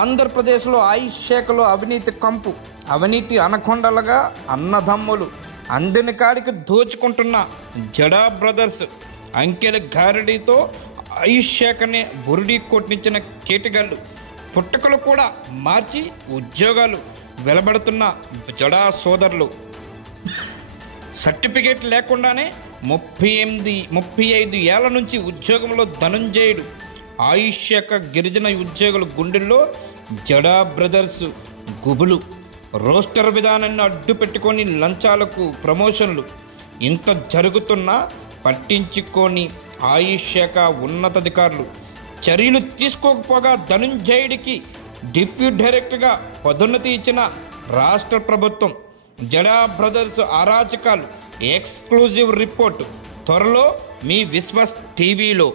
ఆంధ్రప్రదేశ్లో ఆయుష్ శాఖలో అవినీతి కంపు. అవినీతి అనకొండలుగా అన్నదమ్ములు అందిన కాడికి దోచుకుంటున్న జడా బ్రదర్స్ అంకెల గారడీతో ఆయుష్ శాఖనే బురిడీ కొట్టించిన కేటగాళ్ళు పుట్టకలు కూడా మార్చి ఉద్యోగాలు వెలబడుతున్న జడా సోదరులు. సర్టిఫికేట్ లేకుండానే 35 ఏళ్ల నుంచి ఉద్యోగంలో ధనంజయుడు. ఆయుష్ శాఖ గిరిజన ఉద్యోగుల గుండెల్లో జడా బ్రదర్స్ గుబులు. రోస్టర్ విధానాన్ని అడ్డు పెట్టుకొని లంచాలకు ప్రమోషన్లు. ఇంత జరుగుతున్నా పట్టించుకొని ఆయుష్ శాఖ ఉన్నతాధికారులు చర్యలు తీసుకోకపోగా ధనంజయుడికి డిప్యూటీ డైరెక్టర్గా పదోన్నతి ఇచ్చిన రాష్ట్ర ప్రభుత్వం. జడా బ్రదర్స్ అరాచకాలు ఎక్స్క్లూజివ్ రిపోర్టు త్వరలో మీ విశ్వాస్ టీవీలో.